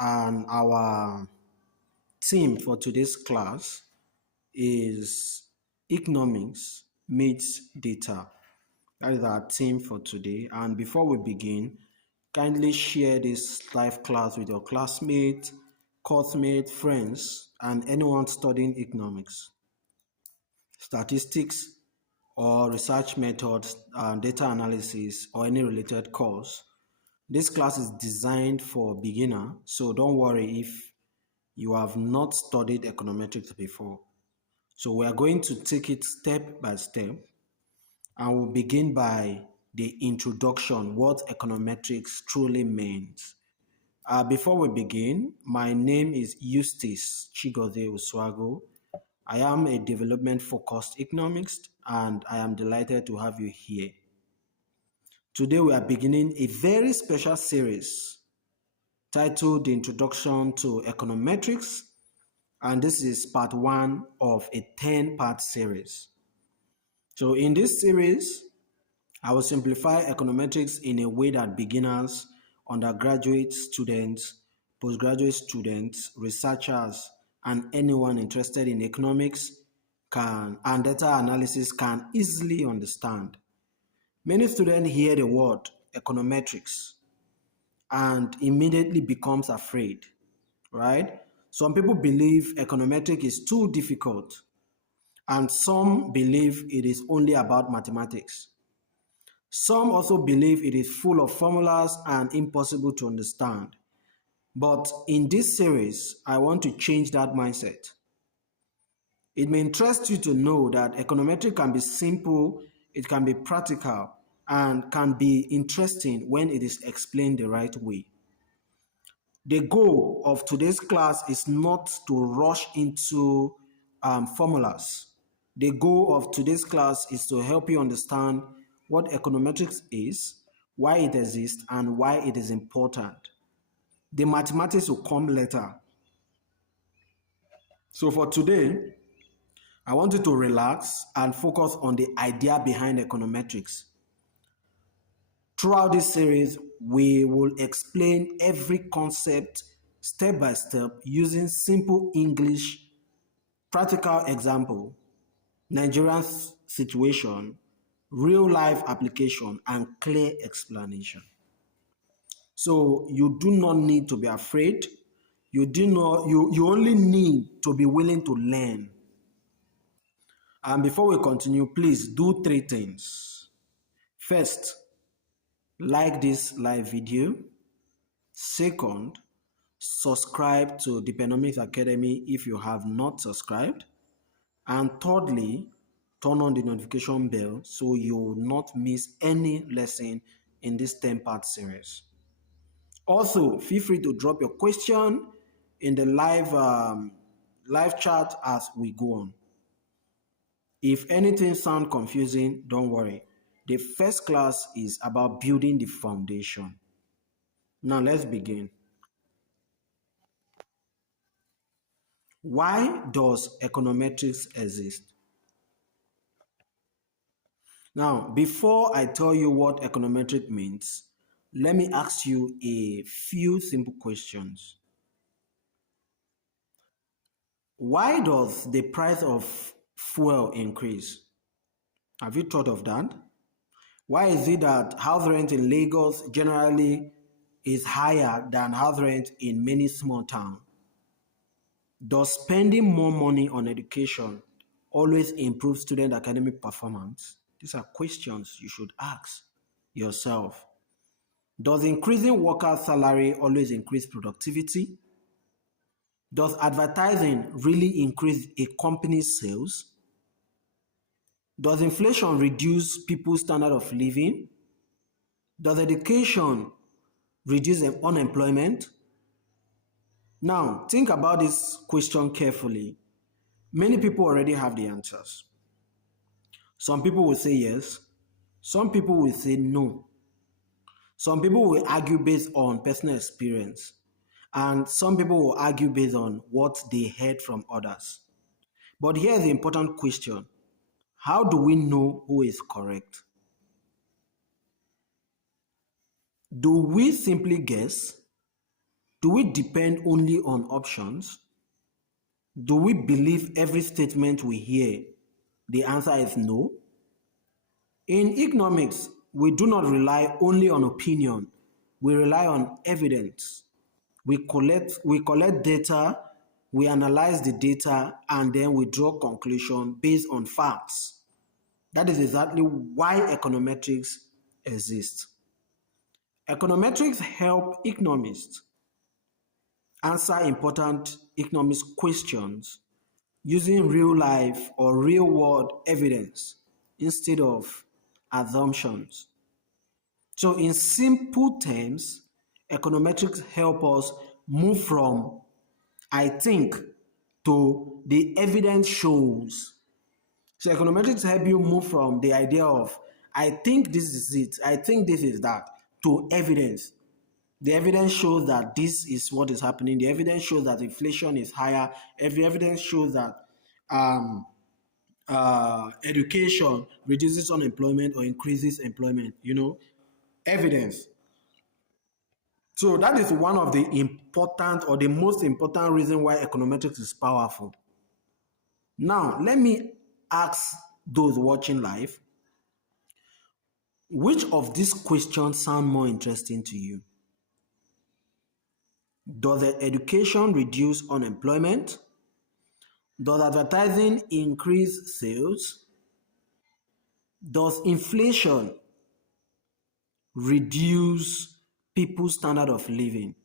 and our theme for today's class is economics meets data. That is our theme for today. And before we begin, kindly share this live class with your classmates, coursemate, friends, and anyone studying economics, statistics, or research methods, data analysis, or any related course. This class is designed for beginner, so don't worry if you have not studied econometrics before. So we are going to take it step by step, and we'll begin by the introduction, what econometrics truly means. Before we begin, my name is Eustace Chigozie Uswago. I am a development-focused economist, and I am delighted to have you here. Today we are beginning a very special series titled The Introduction to Econometrics, and this is part 1 of a 10-part series. So in this series, I will simplify econometrics in a way that beginners, undergraduate students, postgraduate students, researchers, and anyone interested in economics and data analysis can easily understand. Many students hear the word econometrics and immediately becomes afraid, right? Some people believe econometrics is too difficult, and some believe it is only about mathematics. Some also believe it is full of formulas and impossible to understand. But in this series, I want to change that mindset. It may interest you to know that econometrics can be simple, it can be practical, and can be interesting when it is explained the right way. The goal of today's class is not to rush into formulas. The goal of today's class is to help you understand what econometrics is, why it exists, and why it is important. The mathematics will come later. So for today, I want you to relax and focus on the idea behind econometrics. Throughout this series, we will explain every concept step by step using simple English, practical example, Nigerian situation, real life application, and clear explanation. So you do not need to be afraid. You only need to be willing to learn. And before we continue, please do 3 things. First, like this live video. Second, subscribe to Dpenomics Academy if you have not subscribed. And thirdly, turn on the notification bell so you will not miss any lesson in this 10-part series. Also, feel free to drop your question in the live chat as we go on. If anything sounds confusing, don't worry. The first class is about building the foundation. Now let's begin. Why does econometrics exist? Now, before I tell you what econometrics means, let me ask you a few simple questions. Why does the price of fuel increase? Have you thought of that? Why is it that house rent in Lagos generally is higher than house rent in many small towns? Does spending more money on education always improve student academic performance? These are questions you should ask yourself. Does increasing worker salary always increase productivity? Does advertising really increase a company's sales? Does inflation reduce people's standard of living? Does education reduce unemployment? Now, think about this question carefully. Many people already have the answers. Some people will say yes. Some people will say no. Some people will argue based on personal experience. And some people will argue based on what they heard from others. But here's the important question. How do we know who is correct? Do we simply guess? Do we depend only on options? Do we believe every statement we hear? The answer is no. In economics, we do not rely only on opinion, we rely on evidence. We collect data, we analyze the data, and then we draw conclusion based on facts. That is exactly why econometrics exists. Econometrics help economists answer important economics questions using real life or real world evidence instead of assumptions. So, in simple terms, econometrics help us move from I think to the evidence shows. So, econometrics help you move from the idea of I think this is it, I think this is that, to evidence. The evidence shows that this is what is happening. The evidence shows that inflation is higher. Every evidence shows that um, education reduces unemployment or increases employment. Evidence. So that is one of the important or the most important reason why econometrics is powerful. Now, let me ask those watching live, which of these questions sound more interesting to you? Does the education reduce unemployment? Does advertising increase sales? Does inflation reduce people's standard of living?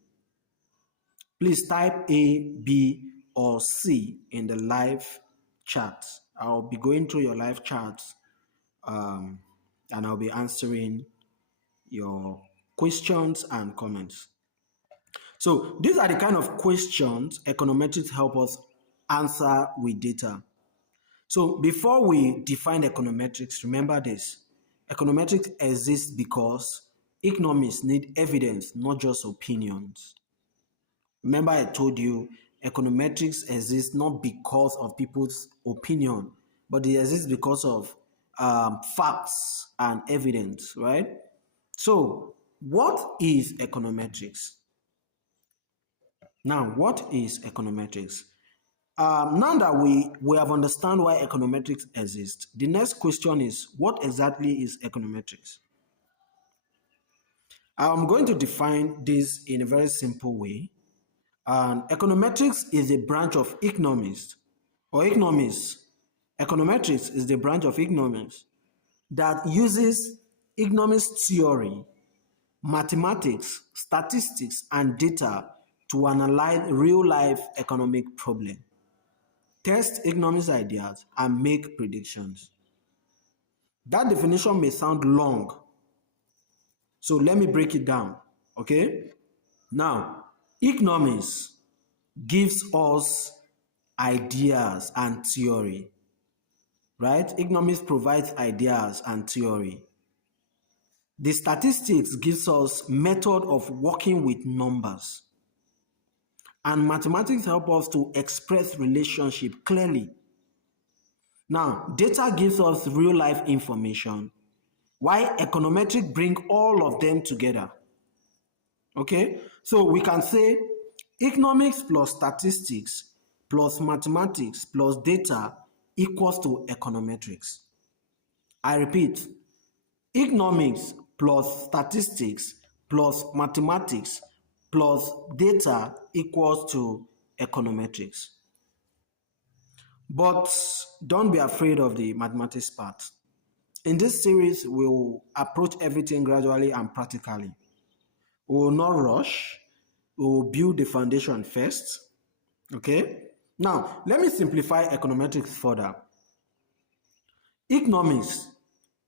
Please type A, B, or C in the live chat. I'll be going through your live chats and I'll be answering your questions and comments. So these are the kind of questions econometrics help us answer with data. So before we define econometrics, remember this. Econometrics exists because economists need evidence, not just opinions. Remember I told you econometrics exists not because of people's opinion, but it exists because of facts and evidence, right? So what is econometrics? Now, what is econometrics? Now that we have understand why econometrics exists, the next question is, what exactly is econometrics? I'm going to define this in a very simple way. Econometrics is a branch of economics, or economics. Econometrics is the branch of economics that uses economics theory, mathematics, statistics, and data to analyze real-life economic problems, test economics ideas, and make predictions. That definition may sound long, so let me break it down, okay? Now, economics gives us ideas and theory, right? Economics provides ideas and theory. The statistics gives us method of working with numbers. And mathematics help us to express relationship clearly. Now, data gives us real life information, while econometrics bring all of them together. Okay, so we can say economics plus statistics plus mathematics plus data equals to econometrics. I repeat, economics plus statistics plus mathematics plus data equals to econometrics. But don't be afraid of the mathematics part. In this series, we'll approach everything gradually and practically. We will not rush. We will build the foundation first. Okay? Now, let me simplify econometrics further. Economics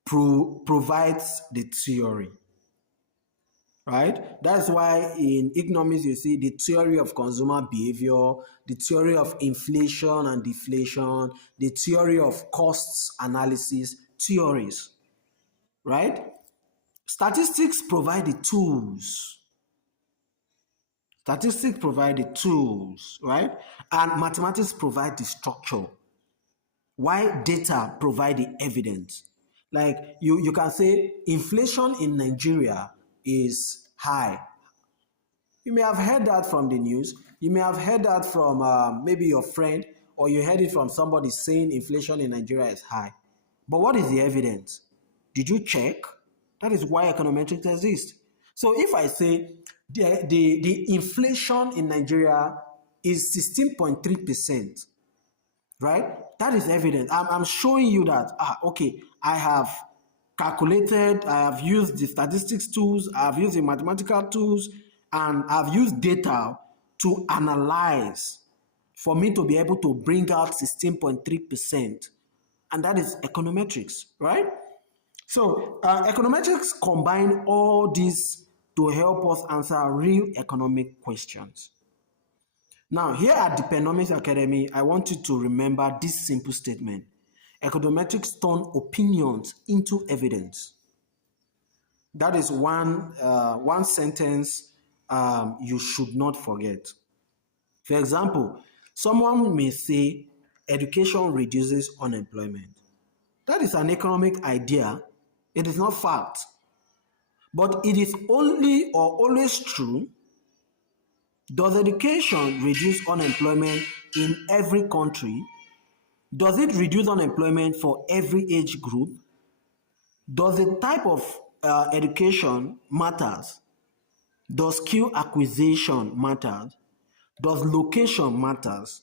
provides the theory, right? That's why in economics you see the theory of consumer behavior, the theory of inflation and deflation, the theory of costs analysis, theories, right? Statistics provide the tools. Statistics provide the tools, right? And mathematics provide the structure. Why data provide the evidence? Like you can say inflation in Nigeria is high. You may have heard that from the news. You may have heard that from maybe your friend, or you heard it from somebody saying inflation in Nigeria is high. But what is the evidence? Did you check? That is why econometrics exists. So if I say the inflation in Nigeria is 16.3%, right? That is evidence. I'm showing you that, okay, I have calculated, I have used the statistics tools, I have used the mathematical tools, and I've used data to analyze for me to be able to bring out 16.3%. And that is econometrics, right? So econometrics combine all these to help us answer real economic questions. Now, here at Dpenomics Academy, I want you to remember this simple statement. Econometrics turn opinions into evidence. That is one sentence you should not forget. For example, someone may say education reduces unemployment. That is an economic idea. It is not fact. But it is only or always true. Does education reduce unemployment in every country? Does it reduce unemployment for every age group? Does the type of education matters? Does skill acquisition matters? Does location matters?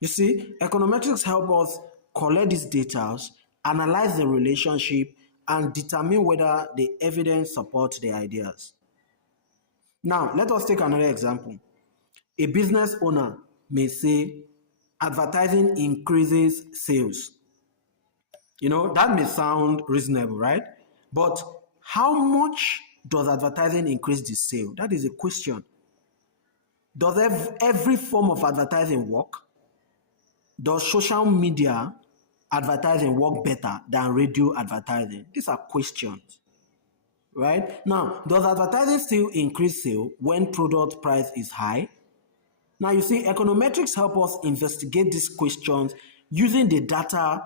You see, econometrics help us collect these data, analyze the relationship, and determine whether the evidence supports the ideas. Now, let us take another example. A business owner may say advertising increases sales. You know, that may sound reasonable, right? But how much does advertising increase the sale? That is a question. Does every form of advertising work? Does social media advertising work better than radio advertising? These are questions, right? Now, does advertising still increase sale when product price is high? Now, you see, econometrics help us investigate these questions using the data,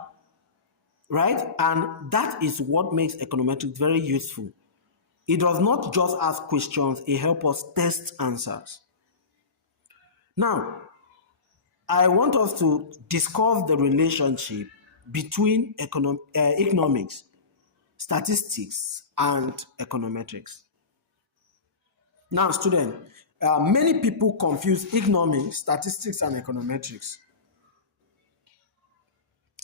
right? And that is what makes econometrics very useful. It does not just ask questions, it helps us test answers. Now, I want us to discuss the relationship between economics, statistics, and econometrics. Now, students, many people confuse economics, statistics, and econometrics.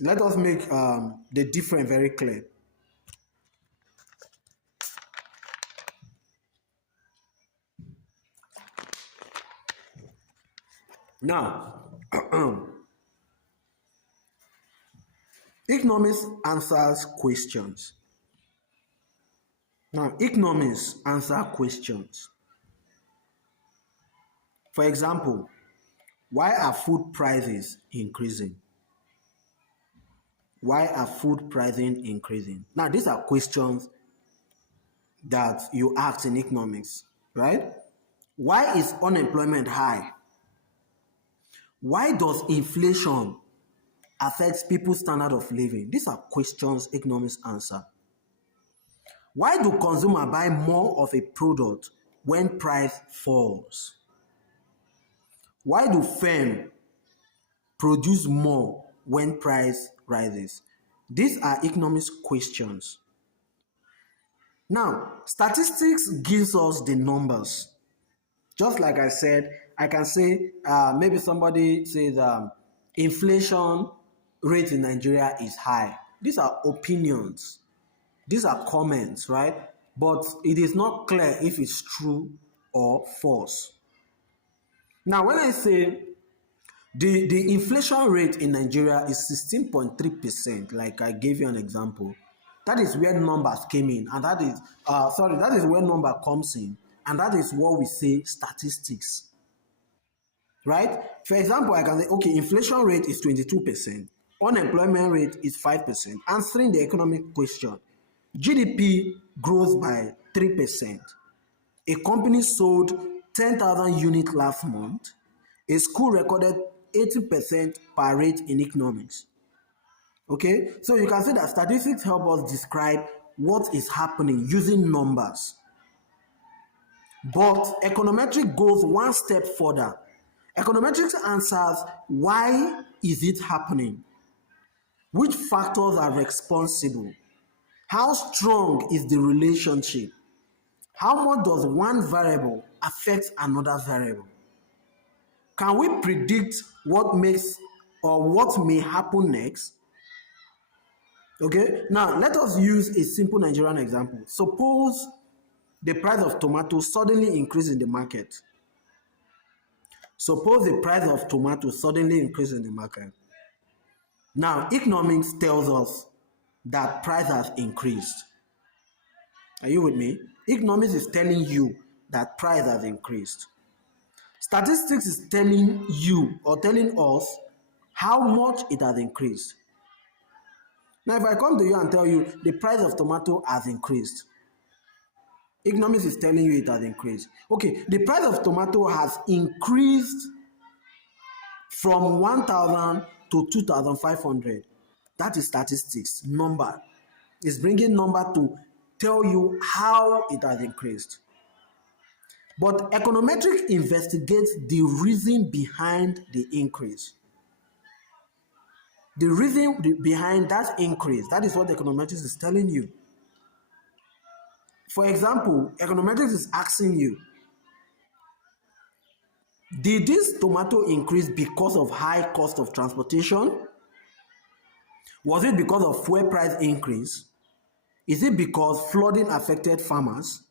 Let us make the difference very clear. Now, economics answers questions. Now, economics answer questions. For example, why are food prices increasing? Why are food pricing increasing? Now, these are questions that you ask in economics, right? Why is unemployment high? Why does inflation affect people's standard of living? These are questions economists answer. Why do consumers buy more of a product when price falls? Why do firms produce more when price rises? These are economics questions. Now, statistics gives us the numbers. Just like I said, I can say maybe somebody says inflation rate in Nigeria is high. These are opinions. These are comments, right? But it is not clear if it's true or false. Now, when I say the inflation rate in Nigeria is 16.3%, like I gave you an example, that is where numbers came in, and that is, that is where number comes in, and that is what we say statistics, right? For example, I can say, okay, inflation rate is 22%, unemployment rate is 5%, answering the economic question. GDP grows by 3%. A company sold 10,000 units last month. A school recorded 80% per rate in economics. Okay, so you can see that statistics help us describe what is happening using numbers. But econometrics goes one step further. Econometrics answers, why is it happening? Which factors are responsible? How strong is the relationship? How much does one variable affect another variable? Can we predict what makes or what may happen next? Okay, now let us use a simple Nigerian example. Suppose the price of tomatoes suddenly increase in the market. Suppose the price of tomatoes suddenly increase in the market. Now, economics tells us that price has increased. Are you with me? Economics is telling you that price has increased. Statistics is telling you or telling us how much it has increased. Now, if I come to you and tell you the price of tomato has increased, economics is telling you it has increased. Okay, the price of tomato has increased from 1,000 to 2,500. That is statistics, number. It's bringing number to tell you how it has increased. But econometrics investigates the reason behind the increase. The reason behind that increase, that is what econometrics is telling you. For example, econometrics is asking you, did this tomato increase because of high cost of transportation? Was it because of fuel price increase? Is it because flooding affected farmers?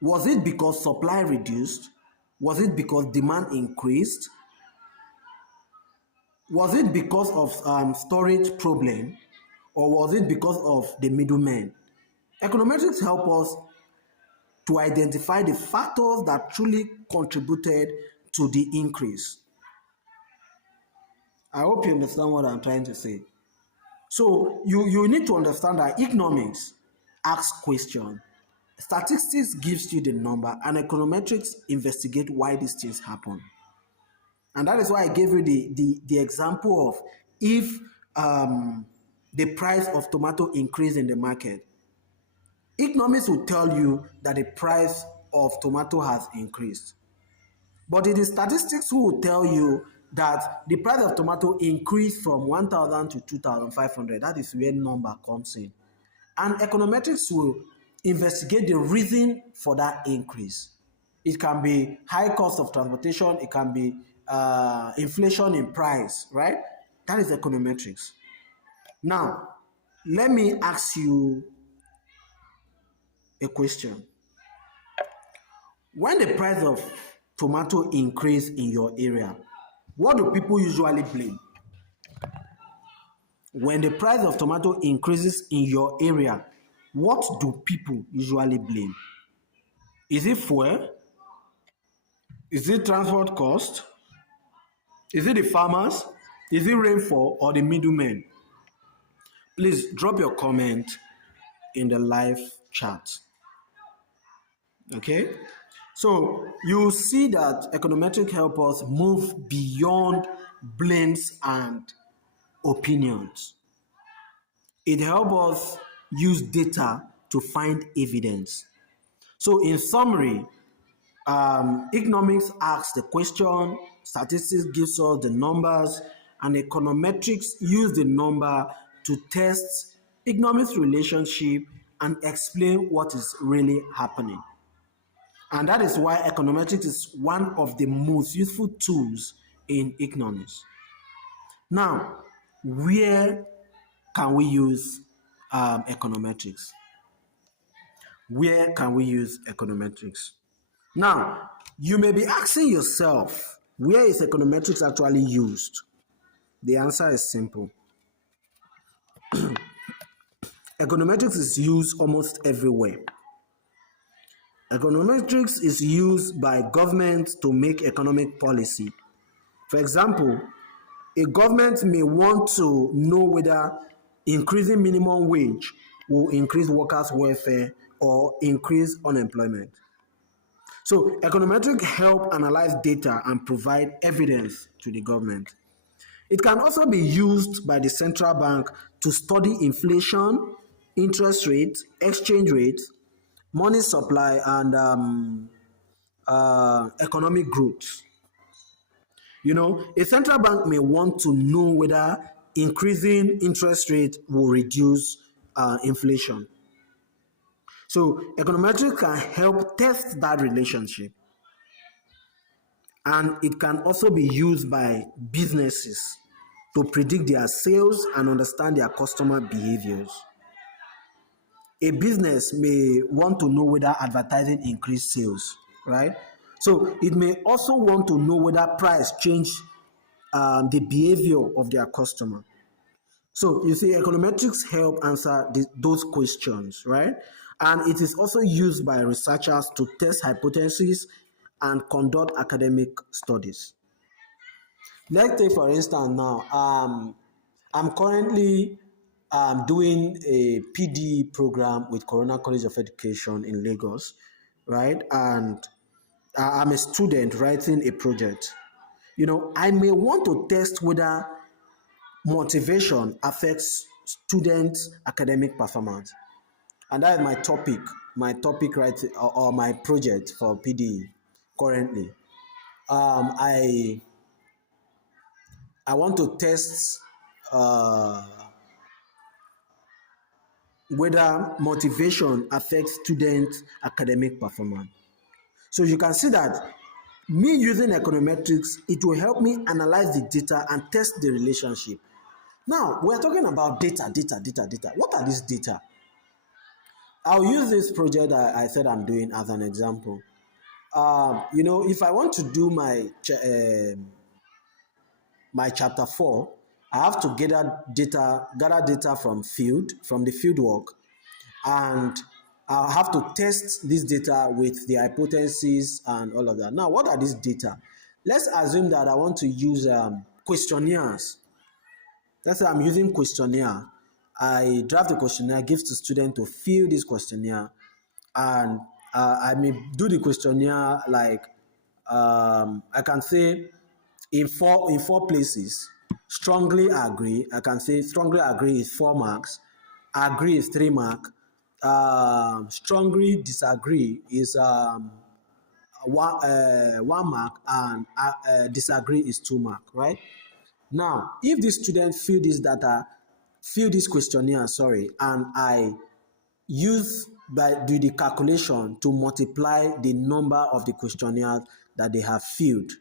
Was it because supply reduced? Was it because demand increased? Was it because of storage problem? Or was it because of the middlemen? Econometrics help us to identify the factors that truly contributed to the increase. I hope you understand what I'm trying to say. So you need to understand that economics asks questions, statistics gives you the number, and econometrics investigate why these things happen. And that is why I gave you the example of if the price of tomato increase in the market, economics will tell you that the price of tomato has increased. But it is statistics who will tell you that the price of tomato increased from 1,000 to 2,500. That is where number comes in. And econometrics will investigate the reason for that increase. It can be high cost of transportation, it can be inflation in price, right? That is econometrics. Now, let me ask you a question. When the price of tomato increase in your area, what do people usually blame? When the price of tomato increases in your area, what do people usually blame? Is it fuel? Is it transport cost? Is it the farmers? Is it rainfall or the middlemen? Please drop your comment in the live chat. Okay? So you see that econometrics help us move beyond blames and opinions. It helps us use data to find evidence. So in summary, economics asks the question, statistics gives us the numbers, and econometrics use the number to test economics relationship and explain what is really happening. And that is why econometrics is one of the most useful tools in economics. Now, where can we use econometrics? Where can we use econometrics? Now, you may be asking yourself, where is econometrics actually used? The answer is simple. Econometrics is used almost everywhere. Econometrics is used by governments to make economic policy. For example, a government may want to know whether increasing minimum wage will increase workers' welfare or increase unemployment. So econometrics help analyze data and provide evidence to the government. It can also be used by the central bank to study inflation, interest rates, exchange rates, money supply, and economic growth. A central bank may want to know whether increasing interest rate will reduce inflation. So econometrics can help test that relationship, and it can also be used by businesses to predict their sales and understand their customer behaviors. A business may want to know whether advertising increased sales, right? So it may also want to know whether price change the behavior of their customer. So you see, econometrics help answer those questions, right? And it is also used by researchers to test hypotheses and conduct academic studies. Let's take for instance now, I'm currently doing a PD program with Corona College of Education in Lagos, right? And I'm a student writing a project. I may want to test whether motivation affects students' academic performance. And that is my topic writing, or my project for PD currently. I want to test whether motivation affects students' academic performance. So you can see that me using econometrics, it will help me analyze the data and test the relationship. Now, we're talking about data. What are these data? I'll use this project that I said I'm doing as an example. If I want to do my chapter 4, I have to gather data from the field work, and I have to test this data with the hypotheses and all of that. Now, what are these data? Let's assume that I want to use questionnaires. Let's say I'm using questionnaire. I draft the questionnaire, give to student to fill this questionnaire, and I may do the questionnaire like I can say in four places. Strongly agree. I can say strongly agree is 4 marks. Agree is 3 mark. Strongly disagree is 1 mark, and disagree is 2 mark. Right now, if the student fill this questionnaire, and I do the calculation to multiply the number of the questionnaires that they have filled,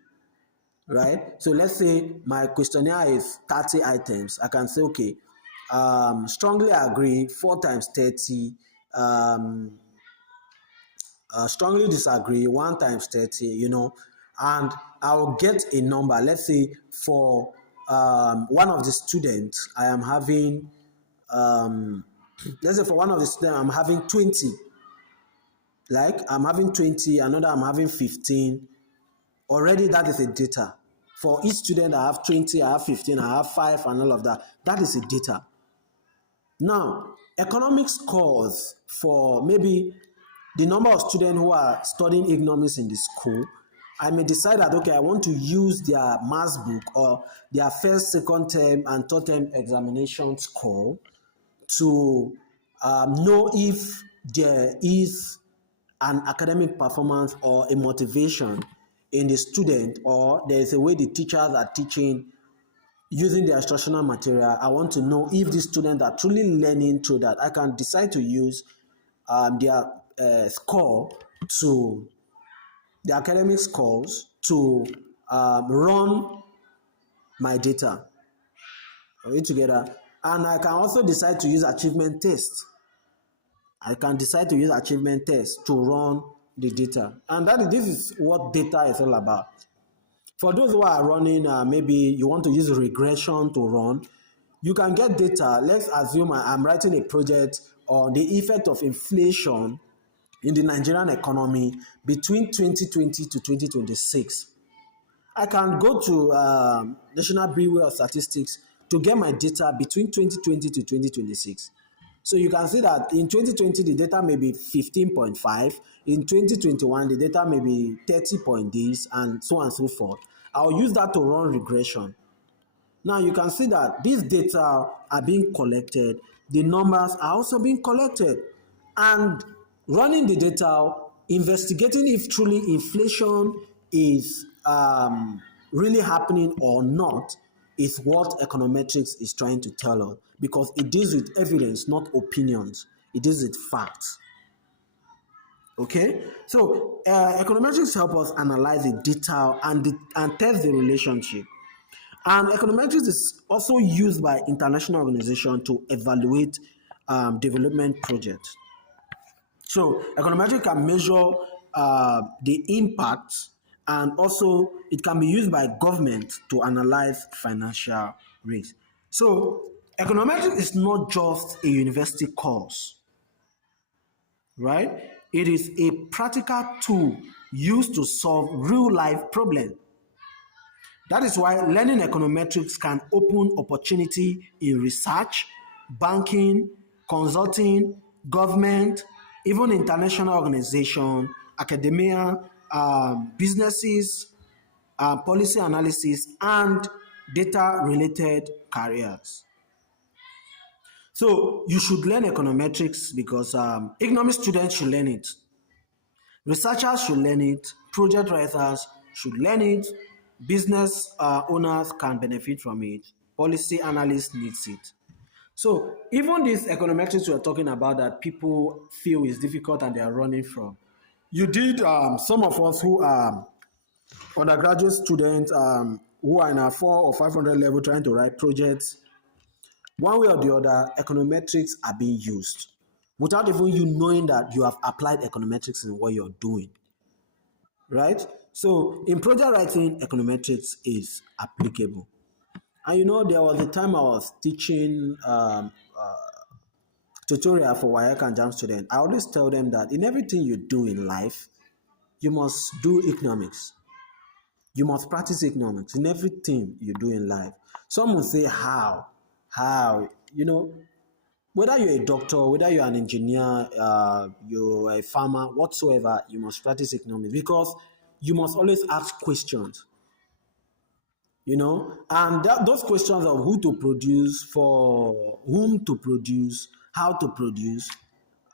right? So let's say my questionnaire is 30 items. I can say, okay, strongly agree 4 times 30, strongly disagree 1 times 30, and I'll get a number. Let's say for one of the students, I am having, let's say for one of the students, I'm having 20. Like I'm having 20, another I'm having 15. Already that is a data. For each student, I have 20, I have 15, I have 5, and all of that. That is a data. Now, economic scores for maybe the number of students who are studying economics in the school, I may decide that, okay, I want to use their maths book or their first, second term, and third term examination score to know if there is an academic performance or a motivation in the student, or there is a way the teachers are teaching using the instructional material. I want to know if the students are truly learning through that. I can decide to use their score to the academic scores to run my data. Are we together? And I can also decide to use achievement tests. I can decide to use achievement tests to run the data. And this is what data is all about. For those who are running, maybe you want to use regression to run, you can get data. Let's assume I'm writing a project on the effect of inflation in the Nigerian economy between 2020 to 2026. I can go to National Bureau of Statistics to get my data between 2020 to 2026. So you can see that in 2020, the data may be 15.5. In 2021, the data may be 30 point this, and so on and so forth. I'll use that to run regression. Now you can see that these data are being collected. The numbers are also being collected. And running the data, investigating if truly inflation is really happening or not is what econometrics is trying to tell us, because it deals with evidence, not opinions. It deals with facts. Okay, so econometrics help us analyze the data and test the relationship. And econometrics is also used by international organizations to evaluate development projects. So econometrics can measure the impact, and also it can be used by government to analyze financial risk. So econometrics is not just a university course, right? It is a practical tool used to solve real life problems. That is why learning econometrics can open opportunity in research, banking, consulting, government, even international organization, academia, businesses, policy analysis, and data-related careers. So you should learn econometrics because economic students should learn it. Researchers should learn it, project writers should learn it, business owners can benefit from it, policy analysts needs it. So even this econometrics we're talking about that people feel is difficult and they are running from, you did some of us who are undergraduate students who are in a 400 or 500 level trying to write projects, one way or the other, econometrics are being used without even you knowing that you have applied econometrics in what you're doing. Right? So in project writing, econometrics is applicable. And you know, there was a time I was teaching tutorial for WAEC and JAM students. I always tell them that in everything you do in life, you must do economics. You must practice economics in everything you do in life. Some will say, how? How? You know, whether you're a doctor, whether you're an engineer, you're a farmer, whatsoever, you must practice economics because you must always ask questions. You know, and those questions of who to produce, for whom to produce, how to produce,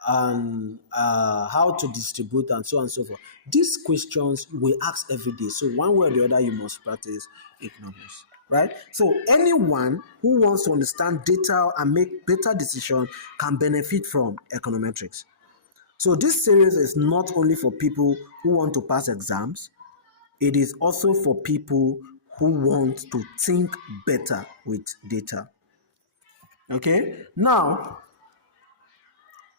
and how to distribute, and so on and so forth. These questions we ask every day. So one way or the other, you must practice economics, right? So anyone who wants to understand data and make better decisions can benefit from econometrics. So this series is not only for people who want to pass exams, it is also for people who want to think better with data. Okay, now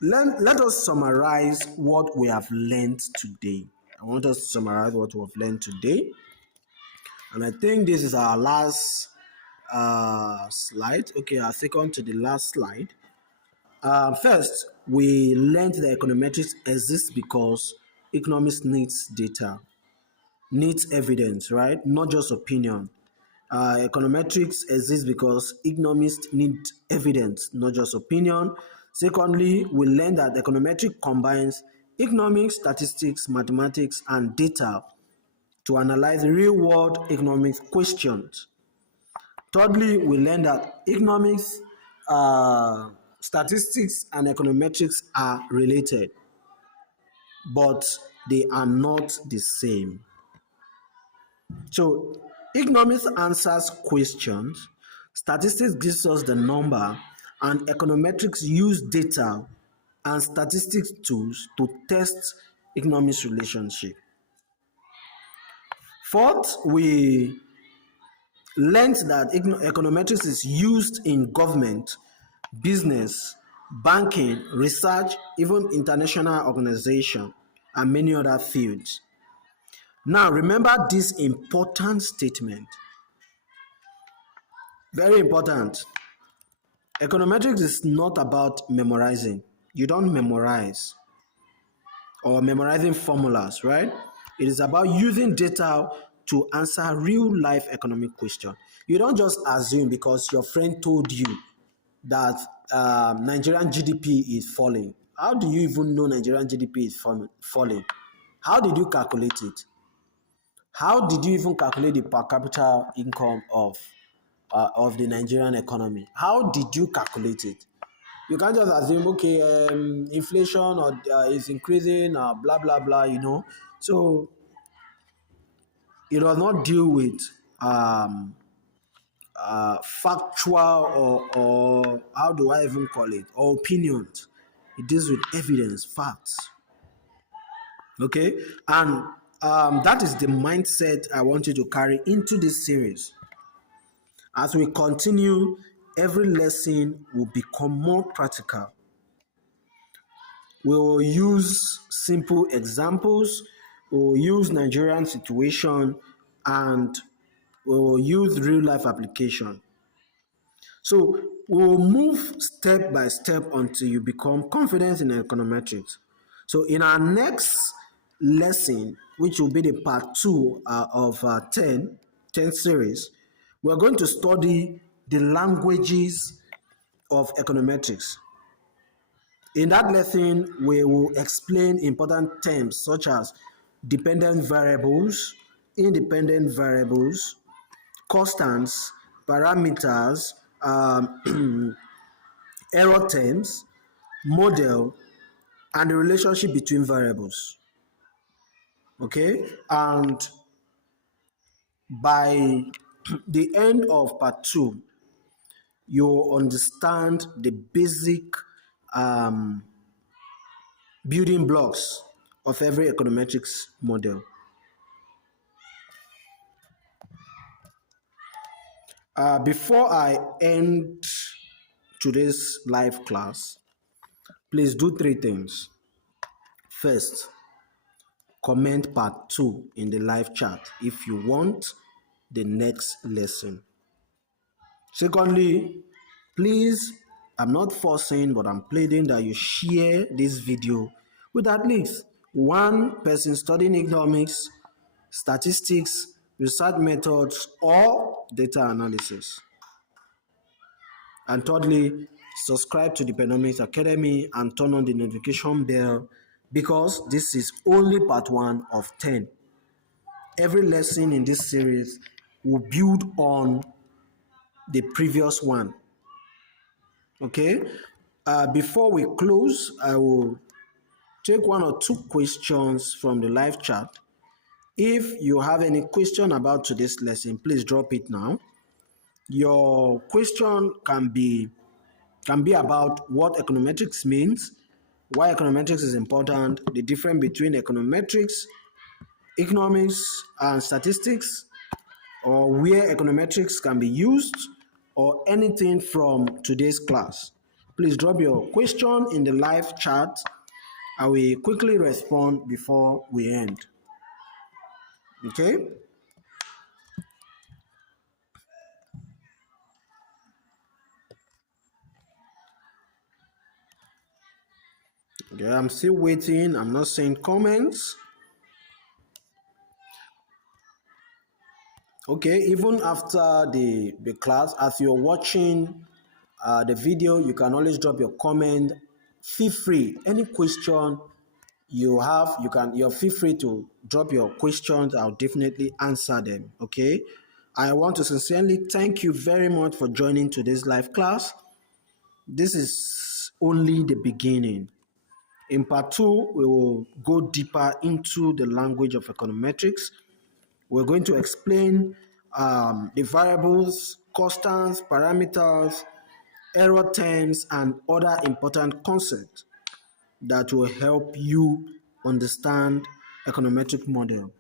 let us summarize what we have learned today. I want us to summarize what we have learned today. And I think this is our last slide. Okay, our second to the last slide. First, we learned that econometrics exists because economics needs data, needs evidence, right? Not just opinion. Econometrics exists because economists need evidence, not just opinion. Secondly, we learn that econometrics combines economics, statistics, mathematics, and data to analyze real-world economic questions. Thirdly, we learn that economics, statistics, and econometrics are related, but they are not the same. So economics answers questions, statistics gives us the number, and econometrics use data and statistics tools to test economics relationship. Fourth, we learned that econometrics is used in government, business, banking, research, even international organization, and many other fields. Now remember this important statement. Very important. Econometrics is not about memorizing. You don't memorize or memorizing formulas, right? It is about using data to answer real life economic questions. You don't just assume because your friend told you that Nigerian GDP is falling. How do you even know Nigerian GDP is falling? How did you calculate it? How did you even calculate the per capita income of the Nigerian economy? How did you calculate it? You can't just assume, okay, inflation or is increasing, blah blah blah. So it does not deal with factual or how do I even call it, or opinions. It deals with evidence, facts. Okay, and that is the mindset I want you to carry into this series. As we continue, every lesson will become more practical. We will use simple examples, we will use Nigerian situation, and we will use real life application. So we will move step by step until you become confident in econometrics. So in our next lesson, which will be the part 2 of 10 series, we're going to study the languages of econometrics. In that lesson, we will explain important terms such as dependent variables, independent variables, constants, parameters, error terms, model, and the relationship between variables. Okay, and by the end of part 2, you'll understand the basic building blocks of every econometrics model. Before I end today's live class, please do 3 things. First, comment part 2 in the live chat if you want the next lesson. Secondly, please, I'm not forcing, but I'm pleading that you share this video with at least one person studying economics, statistics, research methods, or data analysis. And thirdly, subscribe to the Dpenomics Academy and turn on the notification bell because this is only part 1 of 10. Every lesson in this series will build on the previous one. Okay? Before we close, I will take 1 or 2 questions from the live chat. If you have any question about today's lesson, please drop it now. Your question can be about what econometrics means, why econometrics is important, the difference between econometrics, economics, and statistics, or where econometrics can be used, or anything from today's class. Please drop your question in the live chat. I will quickly respond before we end. Okay? Okay, I'm still waiting. I'm not seeing comments. Okay, even after the class, as you're watching the video, you can always drop your comment. Feel free. Any question you have, you're feel free to drop your questions. I'll definitely answer them. Okay. I want to sincerely thank you very much for joining today's live class. This is only the beginning. In part 2, we will go deeper into the language of econometrics. We're going to explain the variables, constants, parameters, error terms, and other important concepts that will help you understand econometric model.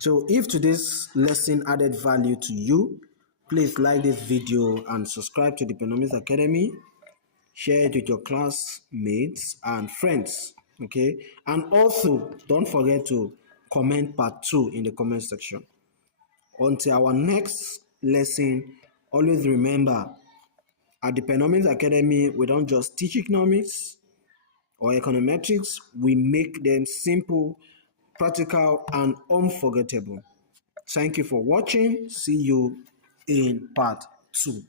So if today's lesson added value to you, please like this video and subscribe to the Dpenomics Academy. Share it with your classmates and friends. Okay, and also don't forget to comment part 2 in the comment section. Until our next lesson, always remember, at the Dpenomics Academy, we don't just teach economics or econometrics, we make them simple, practical, and unforgettable. Thank you for watching. See you in part 2.